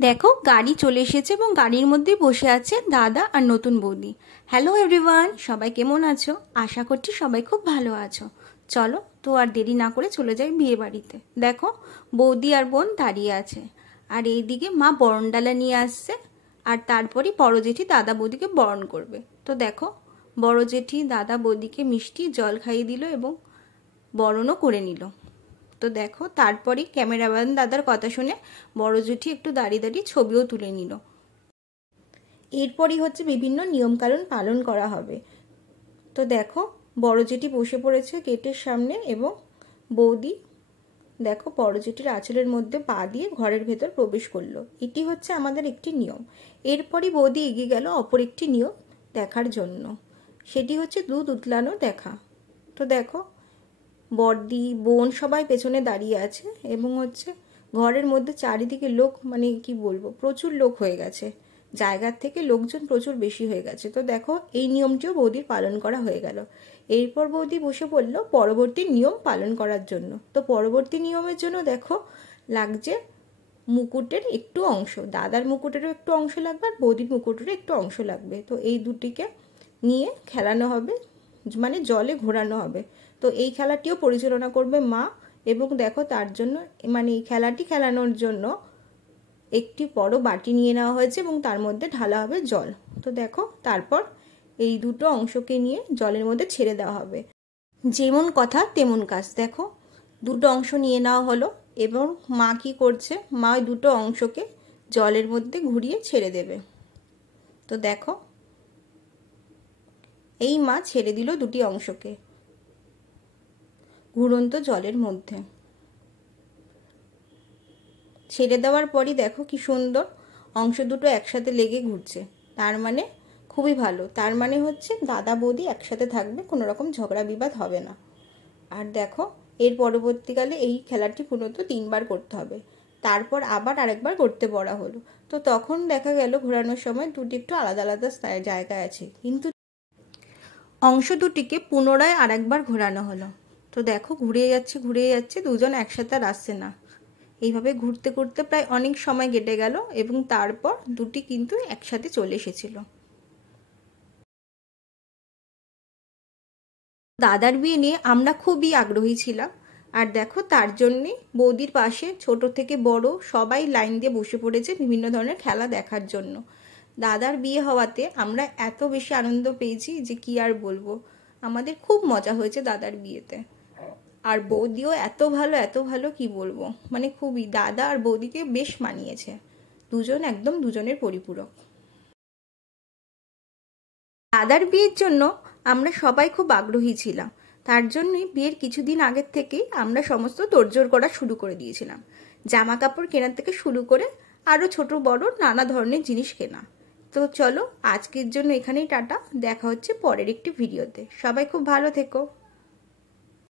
দেখো গাড়ি চলে এসেছে এবং গাড়ির মধ্যে বসে আছে দাদা আর নতুন বৌদি। হ্যালো এভরিওয়ান, সবাই কেমন আছো? আশা করছি সবাই খুব ভালো আছো। চলো তো আর দেরি না করে চলে যাই বিয়ে বাড়িতে। দেখো বৌদি আর বোন দাঁড়িয়ে আছে, আর এইদিকে মা বরণডালা নিয়ে আসছে, আর তারপরই বড় জেঠি দাদা বৌদিকে বরণ করবে। তো দেখো বড় জেঠি দাদা বৌদিকে মিষ্টি জল খাইয়ে দিল এবং বরণও করে নিল। তো দেখো তারপরই ক্যামেরাম্যান দাদার কথা শুনে বড় জেঠি একটু দাঁড়িয়ে দাঁড়িয়ে ছবিও তুলে নিল। এরপরই হচ্ছে বিভিন্ন নিয়মকানুন পালন করা হবে। তো দেখো বড় জেঠি বসে পড়েছে গেটের সামনে এবং বৌদি দেখো বড় জেঠির আঁচলের মধ্যে পা দিয়ে ঘরের ভেতর প্রবেশ করলো। এটি হচ্ছে আমাদের একটি নিয়ম। এরপরই বৌদি এগিয়ে গেল অপর একটি নিয়ম দেখার জন্য, সেটি হচ্ছে দুধ উতলানো দেখা। তো দেখো বড়দি বোন সবাই পেছনে দাঁড়িয়ে আছে এবং হচ্ছে ঘরের মধ্যে চারিদিকে লোক, মানে কি বলবো, প্রচুর লোক হয়ে গেছে, জায়গার থেকে লোকজন প্রচুর বেশি হয়ে গেছে। তো দেখো এই নিয়মটিও বৌদির পালন করা হয়ে গেল। এরপর বৌদি বসে পড়লো পরবর্তী নিয়ম পালন করার জন্য। তো পরবর্তী নিয়মের জন্য দেখো লাগছে মুকুটের একটু অংশ, দাদার মুকুটেরও একটু অংশ লাগবে আর বৌদির মুকুটেরও একটু অংশ লাগবে। তো এই দুটিকে নিয়ে খেলানো হবে, মানে জলে ঘোরানো হবে। তো এই খেলাটিও পরিচালনা করবে মা। এবং দেখো তার জন্য, মানে এই খেলাটি খেলানোর জন্য একটি বড় বাটি নিয়ে নেওয়া হয়েছে এবং তার মধ্যে ঢালা হবে জল। তো দেখো তারপর এই দুটো অংশকে নিয়ে জলের মধ্যে ছেড়ে দেওয়া হবে। যেমন কথা তেমন কাজ। দেখো দুটো অংশ নিয়ে নেওয়া হলো এবং মা কি করছে, মা ওই দুটো অংশকে জলের মধ্যে ঘুরিয়ে ছেড়ে দেবে। তো দেখো এই মা ছেড়ে দিল দুটি অংশকে ঘুরন্ত জলের মধ্যে। ছেড়ে দেওয়ার পরই দেখো কি সুন্দর অংশ দুটো একসাথে লেগে ঘুরছে, তার মানে খুবই ভালো। তার মানে হচ্ছে দাদা বৌদি একসাথে থাকবে, কোনো রকম ঝগড়া বিবাদ হবে না। আর দেখো এর পরবর্তীকালে এই খেলাটি মূলত 3বার করতে হবে, তারপর আবার আরেকবার করতে বলা হলো। তো তখন দেখা গেল ঘোরানোর সময় দুটি একটু আলাদা আলাদা জায়গায় আছে, কিন্তু অংশ দুটিকে পুনরায় আরেকবার ঘোরানো হলো। তো দেখো ঘুরে যাচ্ছে, দুজন একসাথে আর আসছে না। এইভাবে ঘুরতে ঘুরতে প্রায় অনেক সময় কেটে গেল এবং তারপর দুটি কিন্তু একসাথে চলে এসেছিল। দাদার বিয়ে নিয়ে আমরা খুবই আগ্রহী ছিলাম, আর দেখো তার জন্যে বৌদির পাশে ছোট থেকে বড় সবাই লাইন দিয়ে বসে পড়েছে বিভিন্ন ধরনের খেলা দেখার জন্য। দাদার বিয়ে হওয়াতে আমরা এত বেশি আনন্দ পেয়েছি যে কি আর বলবো। আমাদের খুব মজা হয়েছে দাদার বিয়েতে। আর বৌদিও এত ভালো কি বলবো, মানে খুবই, দাদা আর বৌদিকে বেশ মানিয়েছে, দুজন একদম দুজনের পরিপূরক। দাদার বিয়ের জন্য আমরা সবাই খুব আগ্রহী ছিলাম, তার জন্যই বিয়ের কিছুদিন আগের থেকেই আমরা সমস্ত তোড়জোড় করা শুরু করে দিয়েছিলাম। জামা কাপড় কেনার থেকে শুরু করে আরও ছোট বড় নানা ধরনের জিনিস কেনা। তো চলো আজকের জন্য এখানেই টাটা, দেখা হচ্ছে পরের একটি ভিডিওতে। সবাই খুব ভালো থেকো।